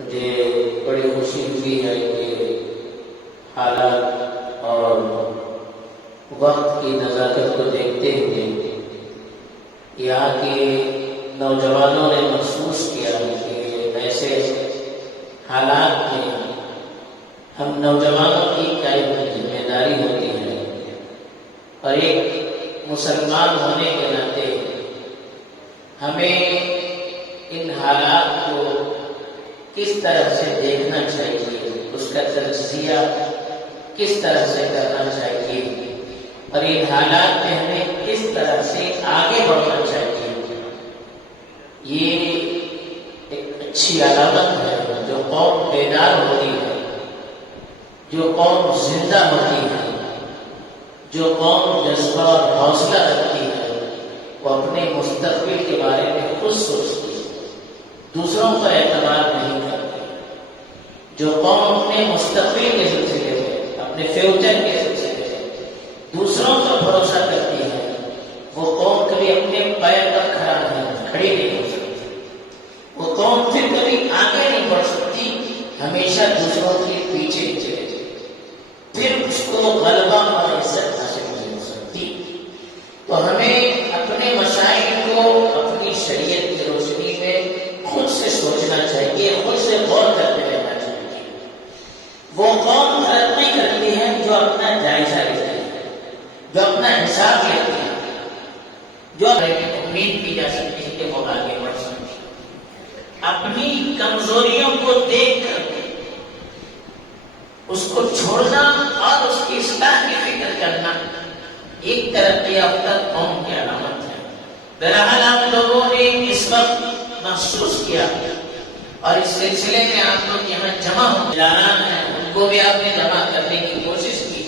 مجھے بڑی خوشی ہوئی ہے کہ حالات اور وقت کی نزاکت کو دیکھتے ہوئے یہاں کے نوجوانوں نے محسوس کیا کہ ایسے حالات میں ہم نوجوانوں کی کیا ذمہ داری ہوتی ہے، اور ایک مسلمان ہونے کے ناطے ہمیں ان حالات کو کس طرح سے دیکھنا چاہیے، اس کا تجزیہ کس طرح سے کرنا چاہیے، اور ان حالات میں ہمیں کس طرح سے آگے بڑھنا چاہیے، یہ ایک اچھی علامت ہے۔ جو قوم بیدار ہوتی ہے، جو قوم زندہ ہوتی ہے، جو قوم جذبہ اور حوصلہ رکھتی ہے، وہ اپنے مستقبل کے بارے میں خود سوچتی ہے، دوسروں پر اعتماد نہیں کرتی۔ جو قوم اپنے مستقبل کے سلسلے میں، اپنے فیوچر کے سلسلے میں دوسروں پر بھروسہ کرتی ہے، وہ قوم کبھی اپنے پیر پر کھڑی نہیں ہو سکتی، وہ قوم پھر کبھی آگے نہیں بڑھ سکتی، ہمیشہ دوسروں کے پیچھے چلے جائے، پھر اس کو غلبہ اور عزت حاصل نہیں ہو سکتی۔ تو ہمیں اپنے مسائل کو اپنی شریعت کی روشنی میں خود سے سوچنا چاہیے، خود سے غور کرتے رہنا چاہیے۔ وہ قوم ترقی کرتی ہے جو اپنا جائزہ لیتی ہے، جو اپنا حساب لیتی ہے، جو امید کی جا سکتی ہے کہ وہ آگے بڑھ سکتی ہے۔ اپنی کمزوریوں کو دیکھ کر اس کو چھوڑنا اور اس کی اصلاح کی فکر کرنا ایک ترقی یافتہ قوم کی علامت ہے۔ بہرحال آپ لوگوں نے اس وقت محسوس کیا، اور اس سلسلے میں آپ لوگ یہاں جمع ہو جانان ہے، ان کو بھی آپ نے جمع کرنے کی کوشش کی،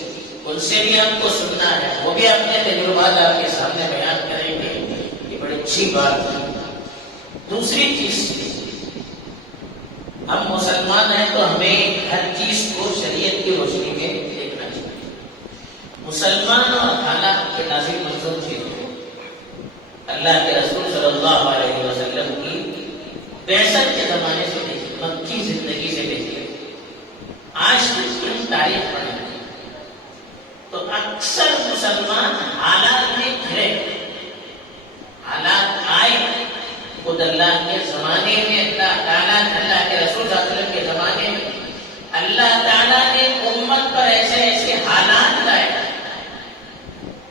ان سے بھی آپ کو سننا ہے، وہ بھی اپنے تجربات آپ کے سامنے بیان کریں گے، یہ بڑی اچھی بات ہے۔ دوسری چیز، ہم مسلمان ہیں تو ہمیں ہر چیز کو شریعت کی روشنی میں دیکھنا چاہیے۔ مسلمان اور حالات کے نازل منظور چیز ہے۔ اللہ کے رسول صلی اللہ علیہ وسلم کی بعثت کے زمانے سے دیکھیے، مکی زندگی سے دیکھیے، آج کی تاریخ پڑھیں تو اکثر مسلمان حالات میں گھرے، حالات آئے خود اللہ کے زمانے میں، اللہ تعالیٰ اللہ کے رسول صلی اللہ علیہ وسلم کے زمانے میں اللہ تعالیٰ نے امت پر ایسے ایسے حالات لائے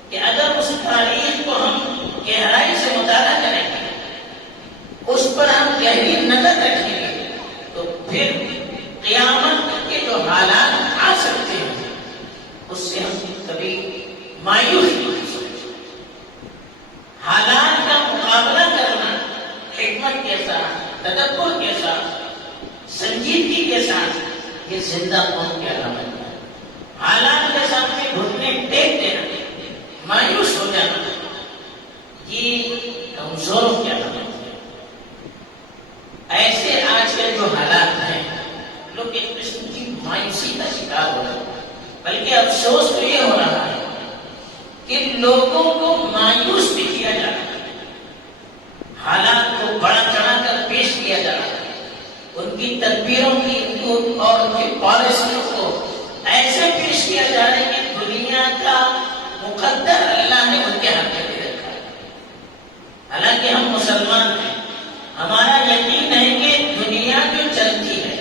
کہ اگر اس تاریخ کو ہم گہرائی سے مطالعہ کریں گے، اس پر ہم گہری نظر رکھیں گے، تو پھر قیامت کے جو حالات آ سکتے ہیں اس سے ہم کبھی مایوس نہیں ہو سکتے۔ حالات کا مقابلہ کرنا حکمت کے ساتھ، تدبر کے ساتھ، سنجیدگی کے ساتھ، یہ زندہ قوم کی علامت ہے۔ حالات کے سامنے گھٹنے ٹیک دینا، مایوس ہو جانا، یہ کمزوروں کی علامت ہے۔ ایسے آج کے جو حالات ہیں، لوگ ایک قسم کی مایوسی کا شکار ہو رہے ہیں، بلکہ افسوس تو یہ ہو رہا ہے کہ لوگوں کو مایوس بھی کیا جا رہا ہے، حالات کو بڑا چڑھا کر پیش کیا جا رہا ہے، ان کی تدبیروں کی اور ان کی پالیسیوں کو ایسے پیش کیا جا رہا ہے کہ دنیا کا مقدر اللہ نے ان کے ہاتھ میں دے رکھا ہے۔ حالانکہ ہم مسلمان ہیں، ہمارا یقین ہے کہ دنیا جو چلتی ہے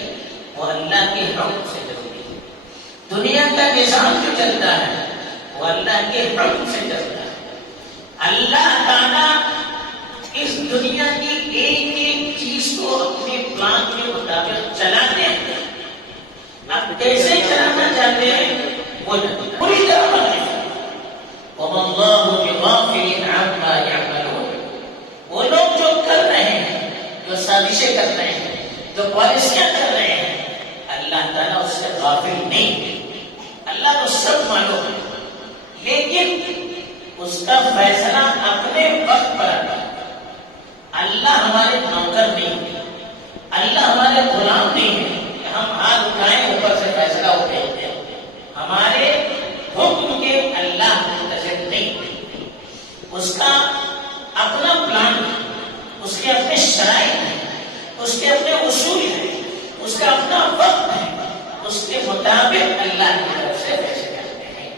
وہ اللہ کے حکم سے چلتی ہے، دنیا کا نظام جو چلتا ہے وہ اللہ کے حکم سے چلتا ہے۔ اللہ تعالیٰ اس دنیا کی ایک ایک چیز کو اپنے پلان کے مطابق چلاتے ہیں، اب کیسے چلانا چاہتے ہیں وہ پوری طرح بتائیں۔ وَمَا اللَّهُ بِغَافِلٍ عَمَّا يَعْمَلُونَ، وہ لوگ جو کر رہے ہیں، جو سازشیں کر رہے ہیں، جو پالیسیاں کر رہے ہیں، اللہ تعالیٰ اس سے غافل نہیں ہے، اللہ کو سب معلوم ہے، لیکن اس کا فیصلہ اپنے وقت پر آتا ہے۔ اللہ ہمارے نوکر نہیں ہے، اللہ ہمارے غلام نہیں ہے کہ ہم ہاتھ اٹھائیں اوپر سے فیصلہ اٹھائیں گے، ہمارے حکم کے اللہ منتظر نہیں ہے، اس کا اپنا پلان ہے، اس کے اپنے شرائط ہیں، اس کے اپنے اصول ہیں، اس کا اپنا وقت ہے، اس کے مطابق اللہ کی طرف سے فیصلے کرتے ہیں۔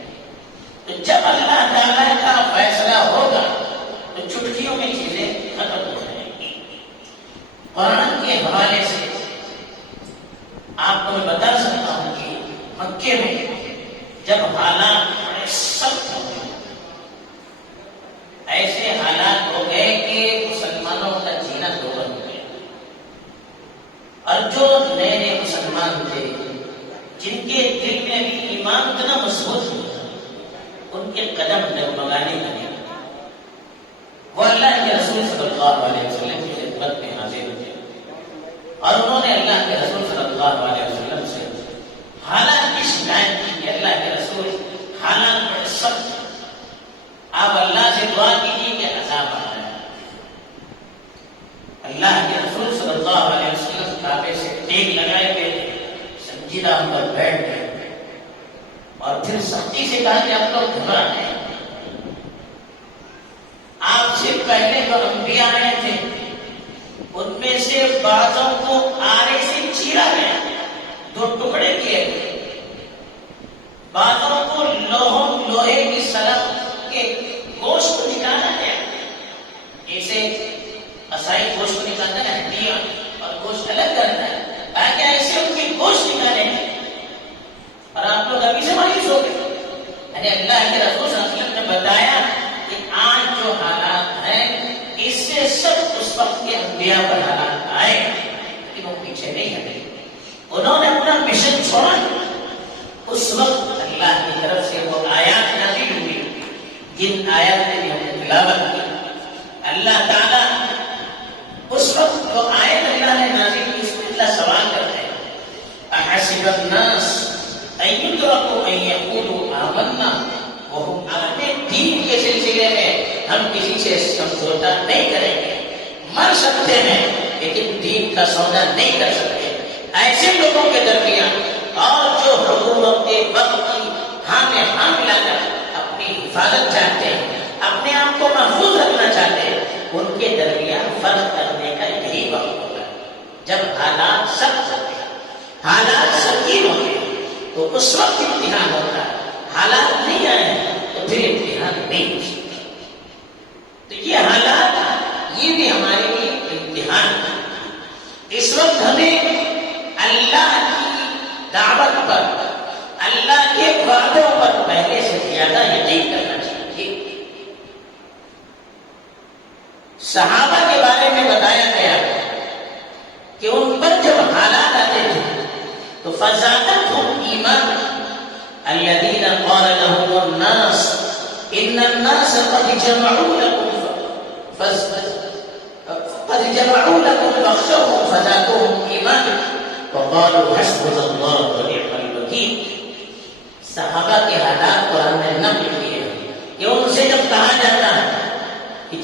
تو جب اللہ تعالیٰ کا فیصلہ ہوگا تو چٹکیوں میں چیزیں ختم ہو جائیں گی۔ قرآن کے حوالے سے آپ کو میں بتا سکتا ہوں کہ مکے میں جب حالات بڑے سخت ہو گئے، ایسے حالات ہو گئے کہ مسلمانوں کا جینا دوبر ہو گیا، اور جو نئے نئے مسلمان تھے جن کے دل میں بھی ایمان اتنا مضبوط ہوا، ان کے قدم ڈگمگانے لگے۔ وہ اللہ کے رسول صلی اللہ علیہ وسلم کی خدمت میں حاضر ہوتے اور انہوں نے اللہ کے رسول صلی اللہ علیہ وسلم سے حالات کی شکایت کی کہ اللہ کے رسول حالات بڑے سخت، آپ اللہ سے دعا کیجیے کہ عذاب آ جائے۔ اللہ کے رسول صلی اللہ علیہ وسلم کعبے سے ٹیک لگائے ہوئے تھے، سنجیدہ ہو کر بیٹھ گئے اور پھر سختی سے کہا کہ آپ لوگ گھبرا گئے، آپ سے پہلے جو انبیاء آئے تھے ان میں سے بعضوں کو آرے سے چیرا گیا، 2 ٹکڑے کیے گئے، بعضوں کو لوہے کی سلب کے گوشت کو نکالا گیا، جیسے عیسائی گوشت کو نکالتا ہے، ہڈیاں اور گوشت الگ کرتا ہے، تاکہ ایسے ان کی گوشت نکالیں گے، اور آپ لوگ ابھی سے مایوس ہو گئے۔ یعنی اللہ کے رسول صلی اللہ علیہ وسلم نے بتایا کہ آج جو حالات ہیں اس سے سب اس وقت کے انبیاء پر حالات آئے، لیکن وہ پیچھے نہیں ہٹے، انہوں نے اپنا مشن چھوڑا۔ اس وقت اللہ کی طرف سے وہ آیات نازل ہوئی جن آیات نے ہم نے تلاوت کی۔ اللہ تعالیٰ اس وقت جو آیت اللہ نے نازل کی اس میں اللہ سوال کرتے ہیں، احسب الناس ان یترکوا ان یقولوا آمنا وهم، اپنے دین کے سلسلے میں ہم کسی سے سمجھوتا نہیں کریں گے، مر سکتے ہیں لیکن دین کا سودا نہیں کر سکتے۔ ایسے لوگوں کے درمیان اور جو حکومت کے وقت کی ہاں میں ہاں ملا کر اپنی حفاظت چاہتے ہیں، اپنے آپ کو محفوظ رکھنا چاہتے ہیں، ان کے درمیان فرق کرنے کا یہی وقت ہوگا جب حالات سخت ہوتے ہیں، حالات سنگین ہوتے ہیں، تو اس وقت امتحان ہوتا ہے۔ حالات نہیں آئے تو پھر امتحان نہیں ہو سکتا۔ تو یہ حالات یہ بھی ہمارے لیے امتحان ہے۔ اس وقت ہمیں اللہ کی دعوت پر، اللہ کے وعدوں پر پہلے سے زیادہ یقین کرنا چاہیے۔ صحابہ کے بارے میں بتایا گیا کہ ان پر جب حالات آتے تھے تو فزادتهم ایمانا الذين قال لهم الناس ان الناس قد جمعوا لكم فاخشوهم فزادوهم ایمانا وقالوا حسبنا الله ونعم الوکیل۔ صحابہ کے حالات قرآن نے نقل کیے کہ ان سے جب کہا جاتا ہے کہ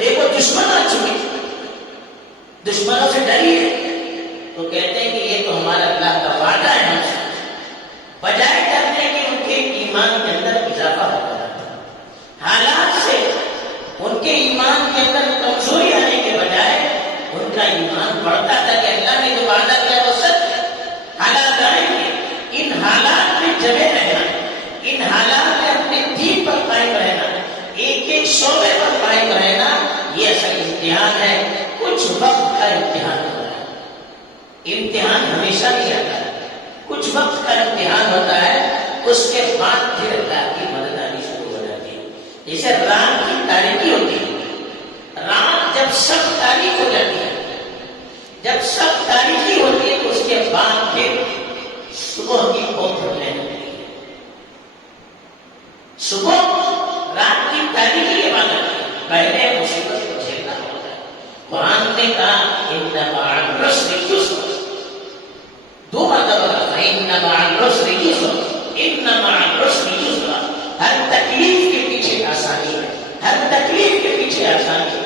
دیکھو دشمن آ چکے، دشمنوں سے ڈریے، تو کہتے ہیں کہ یہ تو ہمارا اللہ کا وعدہ ہے، ہم سے بجائے کرنے کے ان کے ایمان کے اندر اضافہ ہوتا ہے۔ حالات سے ان کے ایمان کے اندر کمزوری آنے کے بجائے ان کا ایمان بڑھتا تھا کہ اللہ نے جو وعدہ کیا وہ سچ ہے۔ حالات آئیں گے، ان حالات میں جمے رہنا، ان حالات میں اپنے دین پر قائم رہنا، ایک ایک شعبے پر قائم رہنا، یہ اصل امتحان ہے۔ کچھ وقت کا امتحان ہوتا ہے، امتحان ہمیشہ نہیں آتا ہے، کچھ وقت کا امتحان ہوتا ہے، اس کے بعد پھر اللہ کی مدد آنی شروع ہو جاتی ہے۔ جیسے رات کی تاریکی ہوتی ہے، رات جب سب تاریک ہو جاتی ہے، جب سب تاریکی ہوتی ہے تو اس کے بعد پھر صبح کی بہت ہونے لگتی ہے۔ صبح رات کی تاریکی کے بعد پہلے مصیبت کو جھیلنا ہوتا ہے۔ قرآن نے کہا ان مع العسر یسرا، 2 مرتبہ ان مع العسر یسرا، ان مع العسر یسرا۔ ہر تکلیف کے پیچھے آسانی ہے، ہر تکلیف کے پیچھے آسانی ہے۔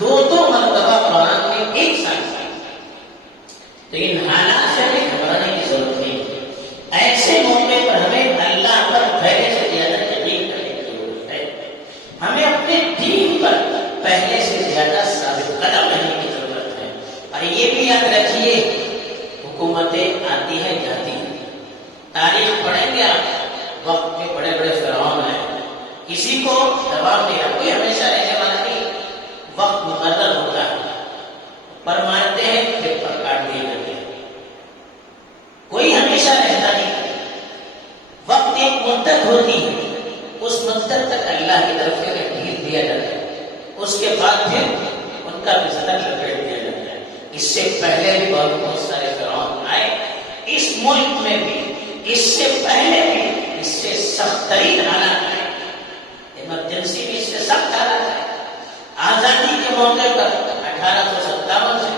2 مرتبہ قرآن نے ایک ساتھ کہا۔ لیکن حالات سے ہمیں گھبرانے کی ضرورت نہیں، ایسے موقع پر ہمیں اللہ پر پہلے سے زیادہ یقین کرنے کی ضرورت ہے، ہمیں اپنے دین پر پہلے سے زیادہ ثابت قدم رہنے کی ضرورت ہے۔ اور یہ بھی یاد رکھیے، حکومت پہلے بھی بہت سارے فرعون آئے، اس ملک میں بھی اس سے پہلے بھی اس سے سخت ترین حالات آئے، ایمرجنسی بھی اس سے سخت حالات آئے۔ آزادی کے موقع پر 1857 سے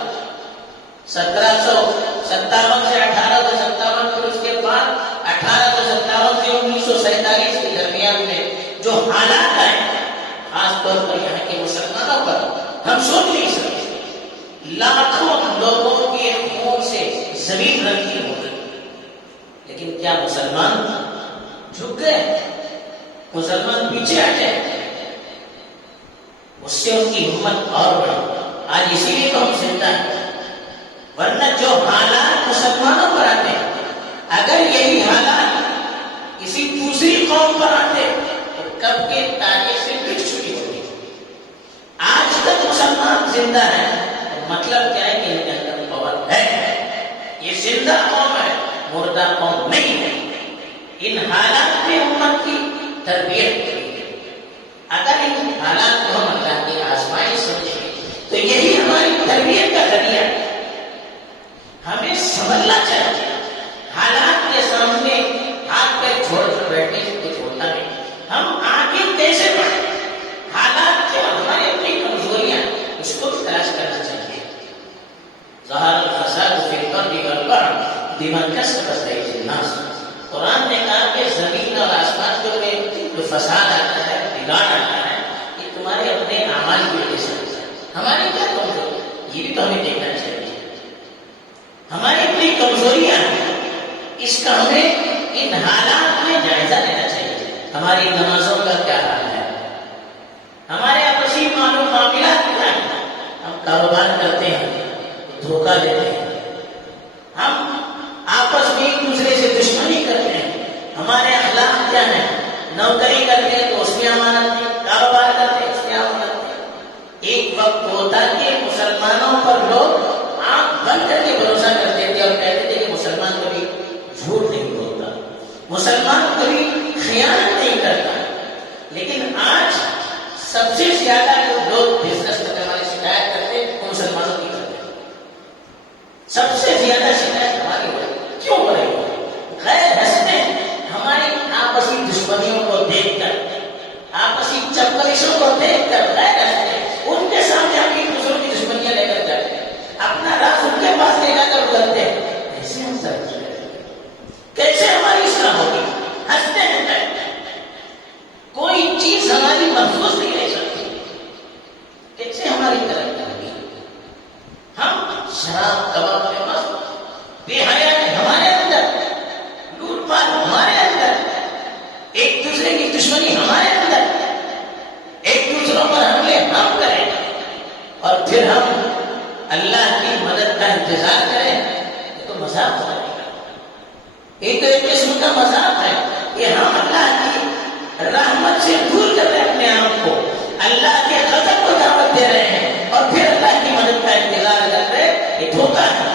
1757 سے 1857 پھر اس کے بعد 1857 سے 1947 کے درمیان میں جو حالات آئے، خاص طور پر یہاں کے مسلمانوں پر ہم سوچ نہیں سکتے۔ لاکھوں لوگوں کے خون سے زمین رنگین ہو گئی، لیکن کیا مسلمان جھک گئے؟ مسلمان پیچھے ہٹے؟ اس سے ان کی ہمت اور بڑھی۔ آج اسی لیے تو ہم زندہ ہیں، ورنہ جو حالات مسلمانوں پر آتے ہیں، اگر یہی حالات کسی دوسری قوم پر آتے تو کب کے تاریخ سے بچ چکی ہوتی۔ آج تک مسلمان زندہ ہے، مطلب کیا ہے کہ ان کے اندر پاور ہے، یہ زندہ قوم ہے، مردہ قوم نہیں ہے۔ ان حالات میں امت کی تربیت کی، اگر ان حالات کو ہم اللہ کی آزمائش سمجھیں تو یہی ہماری تربیت کا ذریعہ ہے۔ ہمیں سمجھنا چاہیے حالات کے سامنے ہاتھ پہ چھوڑ کر بیٹھنے سے کچھ ہوتا نہیں، ہم آگے کیسے بڑھیں؟ حالات جو ہماری اپنی کمزوریاں اس کو بھی تلاش کرنا چاہیے۔ ظہر الفساد فی البر والبحر بما کسبت ایدی الناس، قرآن نے کہا کہ زمین اور آسمان کے میں جو فساد آتا ہے، بگاڑ آتا ہے، یہ تمہارے اپنے اعمال کی وجہ سے آتا ہے۔ ہماری کیا کمزوری، یہ بھی تو ہمیں دیکھنا چاہیے۔ ہماری اپنی کمزوریاں ہیں، اس کا ہمیں ان حالات میں جائزہ لینا چاہیے۔ ہماری نمازوں کا کیا حال ہے، ہمارے آپسی معاملات کیا ہیں؟ ہم کاروبار کرتے ہیں تو دھوکہ دیتے ہیں، ہم آپس میں ایک دوسرے سے دشمنی کرتے ہیں، ہمارے اخلاق کیا ہیں؟ نوکری کرتے ہیں تو اس میں امانت نہیں، کاروبار کرتے ہیں اس میں امانت نہیں۔ ایک وقت ہوتا کہ مسلمانوں پر لوگ آنکھ بند کر کے بھروسہ کرتے تھے اور کہتے تھے کہ مسلمان کبھی جھوٹ نہیں بولتا، مسلمان کبھی خیانت نہیں کرتا، لیکن آج سب سے زیادہ جو لوگ بزنس کرنے والے شکایت کرتے ہیں وہ مسلمانوں کی کرتے ہیں۔ سب سے زیادہ شکایت ہماری ہو رہی ہے، کیوں ہو رہی ہے؟ غیر ہنستے ہماری آپسی دشمنیوں کو دیکھ کر، آپسی چپکلشوں کو دیکھ کر غیر ہنستے ان کے سامنے ہم ایک دوسروں کی دشمنیاں لے کر جاتے ہیں، اپنا راز ان کے پاس لے جا کر کرتے ہیں۔ کیسے ہم ترقی کریں؟ کیسے ہماری اصلاح ہوگی؟ ہنستے ہیں کوئی چیز ہماری محفوظ نہیں رہ سکتی، کیسے ہماری ترقی ہوگی؟ ہم شراب کباب میں مست، بے حیائی ہمارے اندر، لوٹ مار ہمارے اندر، ایک دوسرے کی دشمنی ہمارے اندر، ایک دوسروں پر حملے ہم کریں اور پھر ہم اللہ کی مدد کا انتظار کریں، یہ تو مذاق ہو جائے گا۔ یہ تو ایک قسم کا مذاق ہے کہ ہم اللہ کی رحمت سے دور کر رہے ہیں اپنے آپ کو، اللہ کے غضب کو دعوت دے رہے ہیں اور پھر اللہ کی مدد کا انتظار کر رہے ہیں، یہ دھوکہ ہے۔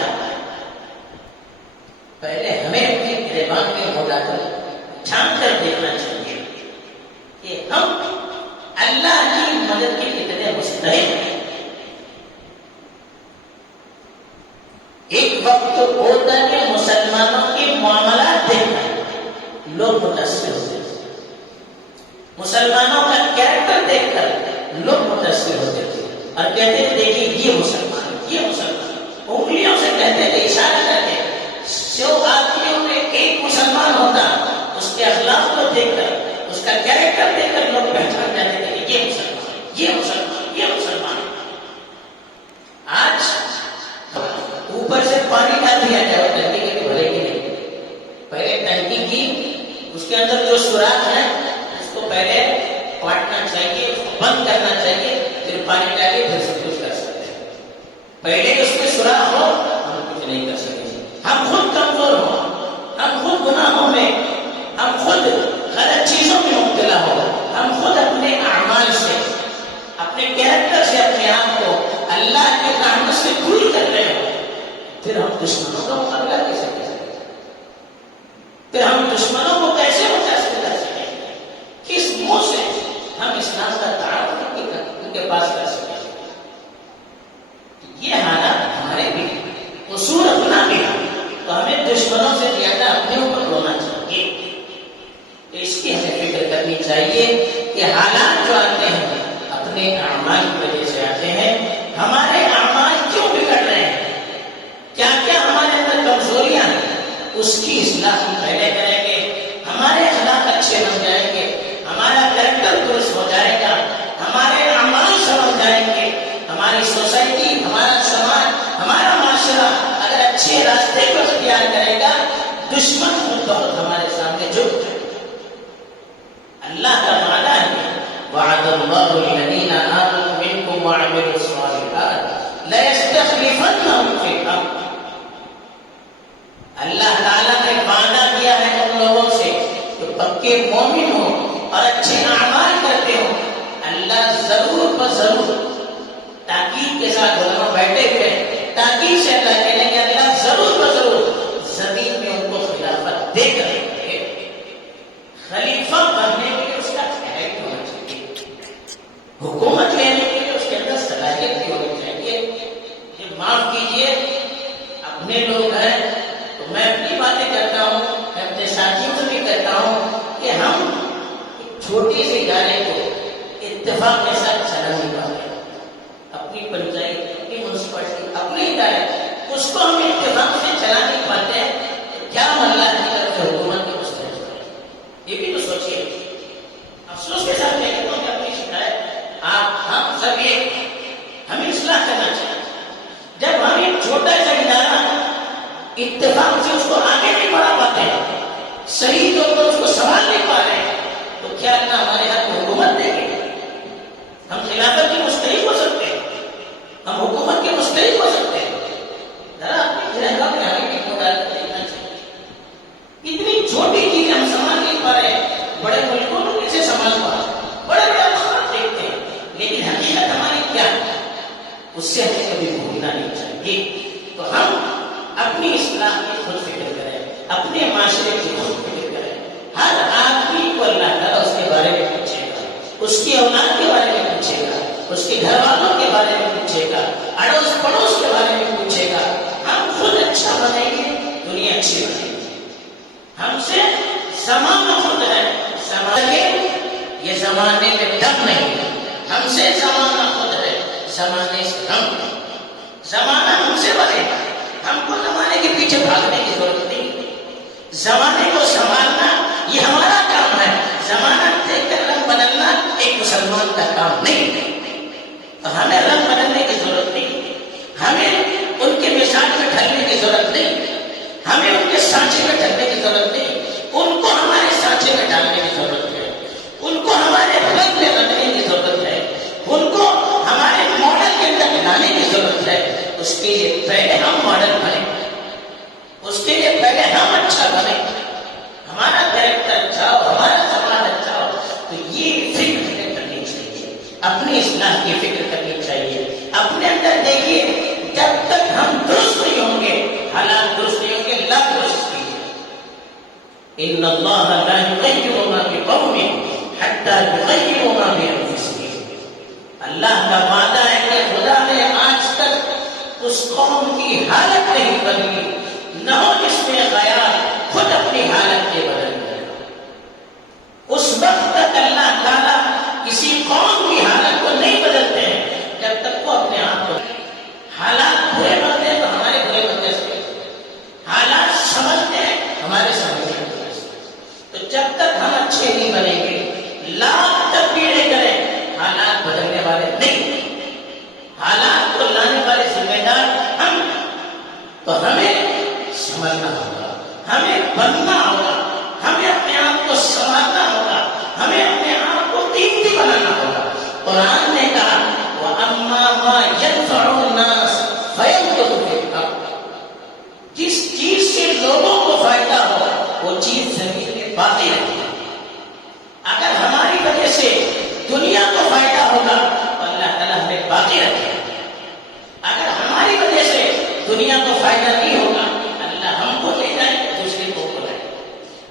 پہلے ہمیں اپنے گریبان میں ہو کر چھان کر دیکھنا چاہیے کہ ہم اللہ کی مدد کے کتنے مستحق ہیں۔ ایک وقت ہوتا ہے کہ مسلمانوں کے معاملات دیکھ کر لوگ متاثر ہوتے تھے، مسلمانوں کا کیریکٹر دیکھ کر لوگ متاثر ہوتے تھے اور کہتے تھے دیکھیے یہ مسلمان، یہ مسلمان، انگلیوں سے کہتے تھے، اشارہ کرتے، جو آدمیوں میں ایک مسلمان ہوتا اس کے اخلاق کو دیکھ کر، اس کا کیریکٹر دیکھ کر لوگ پہچان جاتے تھے کہ یہ مسلمان، یہ مسلمان، یہ مسلمان۔ آج اوپر سے پانی ڈال دیا جائے ٹنکی کے بھرے گی نہیں، پہلے ٹنکی کی اس کے اندر جو سوراخ ہے اس کو پہلے کاٹنا چاہیے، اس کو بند کرنا چاہیے، پھر پانی ڈالیے، پھر سب کچھ کر سکتے ہیں۔ پہلے اس میں سوراخ ہو ہم کچھ نہیں کر سکتے، ہم خود کمزور ہوں، ہم خود گناہوں میں، ہم خود غلط چیزوں میں مبتلا ہو، ہم خود اپنے اعمال سے، اپنے کیریکٹر سے اپنے آپ کو اللہ کے رحمت سے دور کر رہے ہو، پھر ہم دشمنوں کا مقابلہ کیسے کر سکتے ہیں؟ پھر ہم دشمنوں کو کیسے متاثر کر سکیں گے؟ کس منہ سے ہم اسلام کا تعارف ان کے پاس کر سکیں؟ یہ حالات ہمارے بھی دشمنوں سے زیادہ اپنے اوپر رونا چاہیے. اس کی ہمیں فکر کرنی چاہیے کہ حالات جو آتے ہیں اپنے اعمال کی وجہ سے آتے ہیں. ہمارے اعمال کیوں بگڑ رہے ہیں, کیا کیا ہمارے اندر کمزوریاں ہیں, اس کی اصلاح ہم پہلے کریں گے. ہمارے اخلاق اچھے بن جائیں گے, ہمارا کریکٹر درست ہو جائے گا, ہمارے اعمال سمجھ جائیں گے. ہماری سوسائٹی, ہمارا سماج, ہمارا معاشرہ اگر اچھے راستے کو اختیار کرے گا, دشمن خود بخود ہمارے سامنے جھک جائے. اللہ کا وعدہ ہے, وعد اللہ الذین آمنوا منکم وعملوا الصالحات لَيَسْتَخْلِفَنَّهُمْ فِي الْأَرْضِ. اللہ تعالیٰ نے وعدہ کیا ہے ان لوگوں سے جو پکے مومن ہو اور اچھے اعمال کرتے ہو. اللہ ضرور بضرور تاکید کے ساتھ علماء بیٹھے ہوئے تاکید سے اللہ کہنے کہ اللہ ضرور بضرور زمین میں ان کو خلافت دے کر رکھے. خلیفہ بننے کے لیے اس کا کیریکٹر ہونا چاہیے, حکومت لینے کے لیے اس کے اندر صلاحیت بھی ہونی چاہیے. یہ معاف کیجیے, اپنے لوگ ہیں تو میں اپنی باتیں کرتا ہوں, میں اپنے ساتھیوں سے بھی کہتا ہوں کہ ہم چھوٹی سی ادارے کو اتفاق کے ساتھ چلا نہیں پاتے. اپنی پنچایت, اپنی میونسپلٹی, اپنے ادارے, اس کو ہم اتفاق سے چلا نہیں پاتے ہیں. کیا اللہ کی طرف سے حکومت کے مستحق ہے, یہ بھی تو سوچیے. افسوس کے ساتھ میں کہتا ہوں کہ اپنی شکایت ہم سب ایک, ہمیں اصلاح کرنا چاہیے. جب ہم ایک چھوٹا سا ادارہ اتفاق سے اس کو آگے نہیں بڑھا پاتے ہیں, صحیح طور پر اس کو سنبھال نہیں پا رہے ہیں, تو کیا اللہ ہمارے ہاتھ میں حکومت دے گی؟ ہم خلافت کے مستحق ہو سکتے ہیں, ہم حکومت کے مستحق ہو سکتے ہیں. ذرا اپنی جگہ میں آگے بھی ڈال کر دیکھنا چاہیے. اتنی چھوٹی چیز ہم سنبھال نہیں پا رہے ہیں, بڑے ملکوں کو کیسے سنبھال پا رہے ہیں, بڑے بڑے افراد دیکھتے ہیں, لیکن حقیقت ہماری کیا ہے, اس سے ہمیں کبھی بھولنا نہیں چاہیے. تو ہم اپنی اصلاح کی خود فکر کریں, اپنے معاشرے کی خود فکر کریں. ہر آدمی کو اللہ تعالیٰ اس کے بارے میں پوچھے گا, اس کی اولاد کے بارے میں پوچھے گا, اس کے گھر والوں کے بارے میں پوچھے گا, اڑوس پڑوس کے بارے میں پوچھے گا. ہم خود اچھا بنیں گے, دنیا اچھی بنے گی. ہم سے زمانہ خود ہے, یہ زمانے میں دم نہیں, ہم سے زمانہ خود ہے, زمانے سے ہم. زمانہ ہم سے بنے گا, ہم کو زمانے کے پیچھے بھاگنے کی ضرورت نہیں. زمانے کو سنبھالنا یہ ہمارا کام ہے. زمانہ دیکھ کر رنگ بدلنا ایک مسلمان کا کام نہیں ہے. تو ہمیں رنگ بدلنے کی ضرورت نہیں, ہمیں ان کے مثال میں ڈھلنے کی ضرورت نہیں, ہمیں ان کے سانچے میں ڈھلنے کی ضرورت نہیں. ان کو ہمارے سانچے میں ڈالنے کی ضرورت ہے, ان کو ہمارے رنگ میں رکھنے کی ضرورت ہے, ان کو ہمارے ماڈل کے اندر لانے کی ضرورت ہے. اس کے لیے پہلے ہم ماڈل بنے, اس کے لیے پہلے ہم اچھا بنے, ہمارا کریکٹر اچھا ہو, ہمارا سماج اچھا ہو. تو یہ فکر کرنی چاہیے, اپنی اصلاح کی فکر کرنی چاہیے. اپنے اندر دیکھیے, جب تک ہم درست نہیں ہوں گے, حالات درست نہیں ہوں گے, لاکھ کوشش کیجیے. ان اللہ لا یغیر ما بقوم حتی یغیروا ما بانفسہم. اللہ کا وعدہ ہے کہ خدا نے آج تک اس قوم کی حالت نہیں بدلی, نہ ہو جس میں خیال خود اپنی حالت کے بدل گئے. اس وقت تک اللہ تعالیٰ کسی قوم کی حالت کو نہیں بدلتے ہیں جب تک وہ اپنے آپ کو. حالات برے بنتے ہیں تو ہمارے برے بنتے سے, حالات سمجھتے ہیں ہمارے سمجھنے سے. تو جب تک ہم اچھے نہیں بنیں گے, لاکھ تبدیلیں کریں, حالات بدلنے والے نہیں. حالات کو لانے والے ذمہ دار ہم. تو ہمیں سمجھنا ہوگا, ہمیں بننا ہوگا, ہمیں اپنے آپ کو سنبھالنا ہوگا, ہمیں اپنے آپ کو قیمتی بنانا ہوگا. قرآن نے کہا وَأَمَّا مَا يَنْفَعُ النَّاسَ فَيَنْفَعُ فِي الْأَرْضِ. جس چیز سے لوگوں کو فائدہ ہو وہ چیز زمین میں باقی رہتی ہے. اگر ہماری وجہ سے دنیا کو فائدہ ہوگا تو اللہ تعالیٰ ہمیں باقی رکھے. اگر ہماری وجہ سے دنیا کو فائدہ نہیں ہوگا, اللہ ہم کو لے جائے دوسرے کو لائے.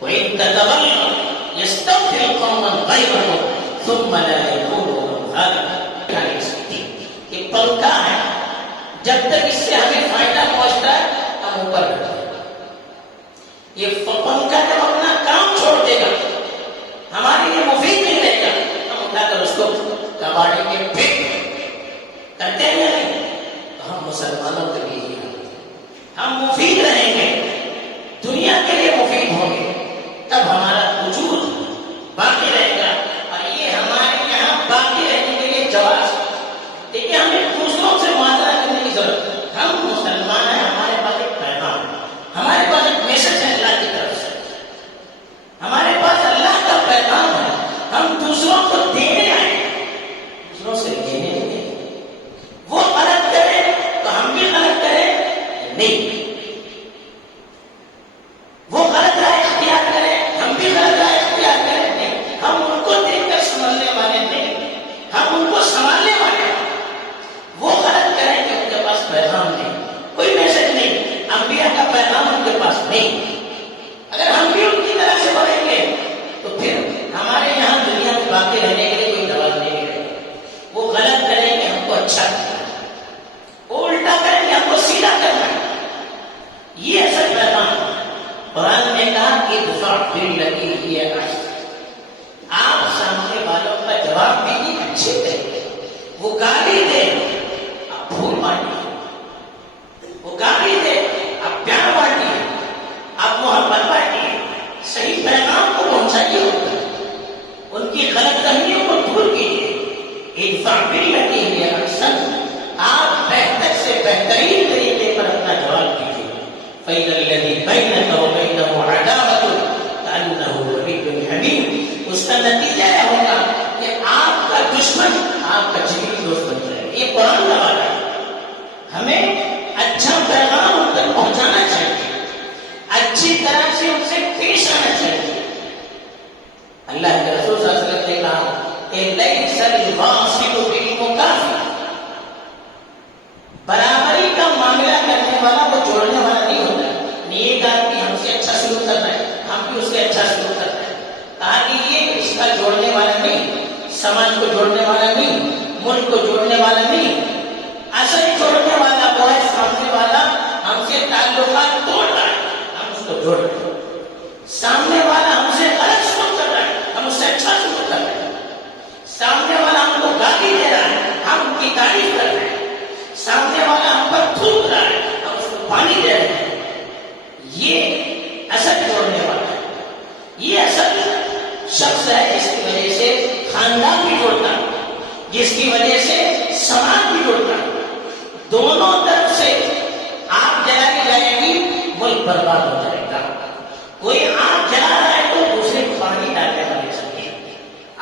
وَإِن تَتَوَلَّوْا يَسْتَبْدِلْ قَوْمًا غَيْرَكُمْ ثُمَّ لَا يَكُونُوا أَمْثَالَكُمْ. ایک پنکھا ہے, جب تک اس سے ہمیں فائدہ پہنچتا ہے ہم اوپر رہتے ہیں, ہم مفید رہیں گے، دنیا کے لیے مفید ہوں گے، تب ہمارا وجود باقی رہے گا. اور یہ ہمارے یہاں باقی رہنے کے لیے جواز. دیکھیے ہمیں دوسروں سے معاملہ کرنے کی ضرورت ہے. ہم مسلمان ہیں، ہمارے پاس ایک پیغام ہے، ہمارے پاس ایک میسج ہے اللہ کی طرف سے، ہمارے پاس اللہ کا پیغام ہے. ہم دوسروں کو دینے آئے، دوسروں سے لینے نہیں. وہ غلط کرے تو ہم بھی غلط کریں نہیں، وہ غلط رائے اختیار کرے ہم بھی غلط رائے اختیار کریں نہیں. ہم ان کو دیکھ کر سنبھلنے والے نہیں، ہم ان کو سنبھالنے والے. وہ غلط کریں کہ ان کے پاس پیغام نہیں، کوئی میسج نہیں، انبیاء کا پیغام ان کے پاس نہیں. اگر ہم بھی ان کی طرح سے بڑھیں گے تو پھر ہمارے یہاں دنیا میں باقی رہنے کے لیے کوئی جواز نہیں رہے. وہ غلط کریں کہ ہم کو اچھا کرنا ہے، وہ الٹا کریں کہ ہم کو سیدھا کرنا ہے. یہ اصل پیغام ہے. قرآن نے کہا کہ دفاع باللتی ہی احسن، آپ سامنے والوں کا جواب دیجیے اچھے طریقے. وہ گالی دے آپ پھول بانٹیے، وہ گالی دے آپ پیار بانٹیے، آپ محبت بانٹیے، صحیح پیغام کو پہنچائیے ان کی غلط فہمیوں کو دور کیجیے. ادفع باللتی ہی احسن، آپ بہتر سے بہترین طریقے پر اپنا جواب دیجیے. فَإِذَا الَّذِي بَيْنَكَ وَبَيْنَهُ عَدَاوَةٌ كَأَنَّهُ وَلِيٌّ حَمِيمٌ، اس کا نتیجہ یہ ہوگا کہ آپ کا دشمن آپ کا جگری دوست بن جائے گا. یہ قرآن کا وعدہ ہے. ہمیں اچھا پیغام ان تک پہنچانا چاہیے، اچھی طرح سے ان سے پیش آنا چاہیے. اللہ کے رسول صلی اللہ علیہ وسلم نے کہا کہ لَيْسَ الْوَاصِلُ بِالْمُكَافِئِ، برابری کا معاملہ کرنے والا وہ جوڑنے والا نہیں ہوتا. نیک آدمی ہم سے اچھا سلوک کرنا ہے، ہم بھی اس سے اچھا سلوک کرنا ہے. کہا کہ یہ رشتہ جوڑنے والا نہیں، سماج کو جوڑنے والا نہیں، ملک کو جوڑنے والا نہیں. اصل جوڑنے والا وہ ہے سامنے والا ہم سے تعلقات توڑ رہا ہے، ہم اس کو جوڑ رہے ہیں. سامنے والا ہم سے غلط سلوک کر رہا ہے، ہم اس سے اچھا سلوک کر رہے ہیں. سامنے والا ہم کو گالی دے رہا ہے، ہم ان کی تعریف کر رہے ہیں. سامنے والا ہم پر تھوک رہا ہے، ہم اس کو پانی دے رہے ہیں. یہ اصل جوڑنے والا ہے. یہ اصل شخص ہے جس کی وجہ سے خاندان بھی جوڑتا ہے، جس کی وجہ سے سماج بھی جوڑتا ہے. دونوں طرف سے آگ جلائی جائے گی، ملک برباد ہو جائے گا. کوئی آگ جلا رہا ہے تو دوسرے کو پانی ڈالنے والی چاہیے.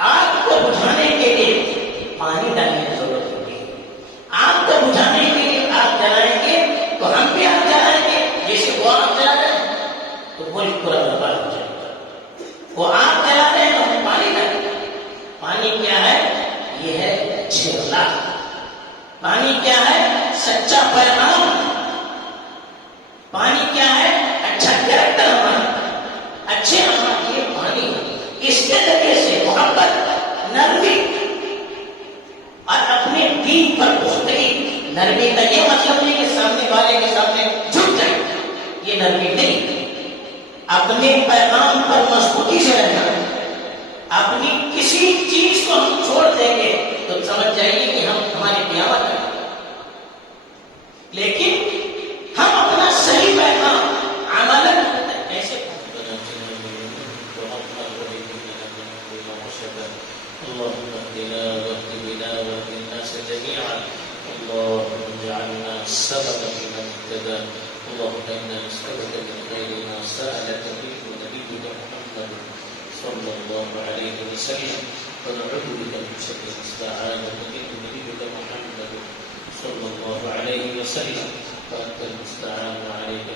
آگ کو بجھانے کے لیے پانی ڈالنے کی ضرورت ہوتی ہے. آگ کو بجھانے کے لیے آگ جلائیں گے تو ہم بھی آگ جلائیں گے، جیسے وہ آگ جلا رہے ہیں تو ملک پورا برباد ہو جائے گا. وہ آگ جلا رہے ہیں تو ہم پانی ڈالیں گے. پانی کیا ہے؟ یہ ہے اچھے اخلاق. پانی کیا ہے؟ سچا پیغام. پانی کیا ہے؟ اچھا کیریکٹر ہمارا، اچھے اخلاق. یہ پانی اس کے ذریعے سے محبت، نرمی اور اپنے دین پر پختگی. نرمی کا یہ مطلب نہیں کہ سامنے والے کے سامنے جھک جائے، یہ نرمی نہیں. اپنے پیغام پر مضبوطی سے رہنا. اپنی کسی چیز کو ہم چھوڑ دیں گے تو سمجھ جائیے کہ ہماری قیامت ہے. لیکن ہم اپنا صحیح پیغام عملاً کیسے اللهم اهدنا واهد بنا واهد الناس جميعا. اللهم اجعلنا سببا لمن اهتدى. اللهم انا نسالك من خير ما سالك منه نبيك محمد صلى الله عليه وسلم، ونعوذ بك من شر ما استعاذ منه نبيك محمد صلى الله عليه وسلم، وانت المستعان وعليك